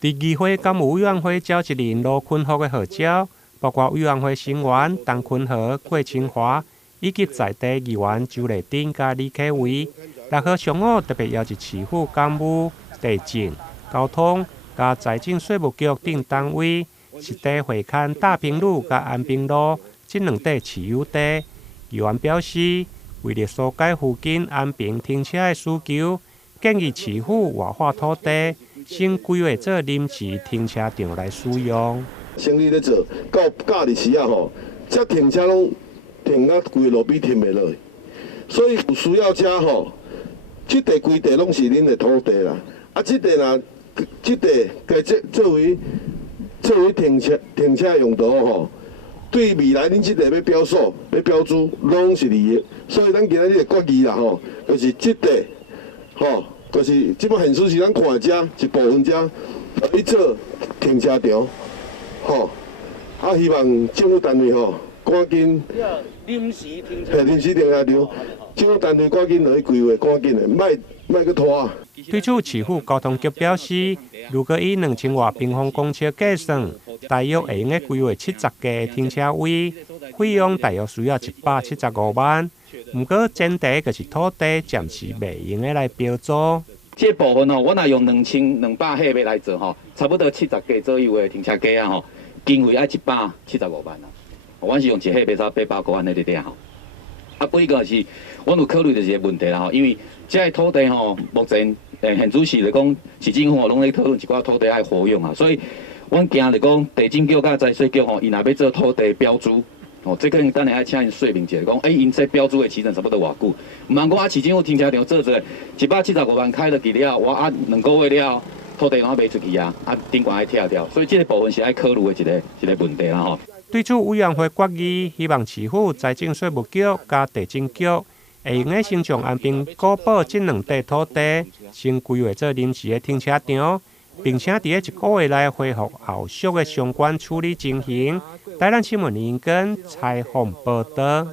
在议会甲务委员会召集人罗坤福的号召，包括委员会成员陈坤和、郭清华以及在地议员周丽珍甲李启伟，6号上午特别邀集市府干部、地政、交通甲财政税务局等单位，实地会勘大平路甲安平路这2块持有地。议员表示，为了疏解附近安平停车的需求，建议市府活化土地，先规划做临时停车场来使用。生意咧做，到假日时啊吼，这停车拢停啊规路边停袂落，所以有需要车吼，这地规地拢是恁的土地啦。啊，这地若这地该作为停车用途吼，对未来恁这地要标售、要标注，拢是利益。所以咱今日的决议啦吼，就是这地吼，就是即摆现实是咱看遮一部分遮去做停车场。吼，希望政府单位吼赶紧临时停车场，政府单位赶紧落去规划，赶紧的，莫去拖。对此，市府交通局表示，如果以2000多平方公尺计算，大约会用规划70个停车位，费用大约需要175万。不过前提就是土地暂时未用的来标租。这部分我若用2200平米来做差不多70个左右的停车格啊经费要175万啊。我是用1平米差800多万在底啊，不一个是，我有考虑就是个问题啦因为这土地目前现主时来讲，市政府拢在讨论一寡土地爱活用所以阮惊来讲，地政局甲财税局伊若要做土地标注。这可能等下要请因说明一下，讲因这标注的期程差不多偌久？唔通讲市政府停车场做做175万开落去了，我2个月了，土地拢卖出去顶悬爱拆掉，所以这个部分是爱考虑的一个问题啦对此，委员会决议希望市府、财政税务局甲地政局会用先将安平古堡这2块土地先规划做临时的停车场，并且伫1个月内恢复后续的相关处理情形。台南新闻林根采访报道。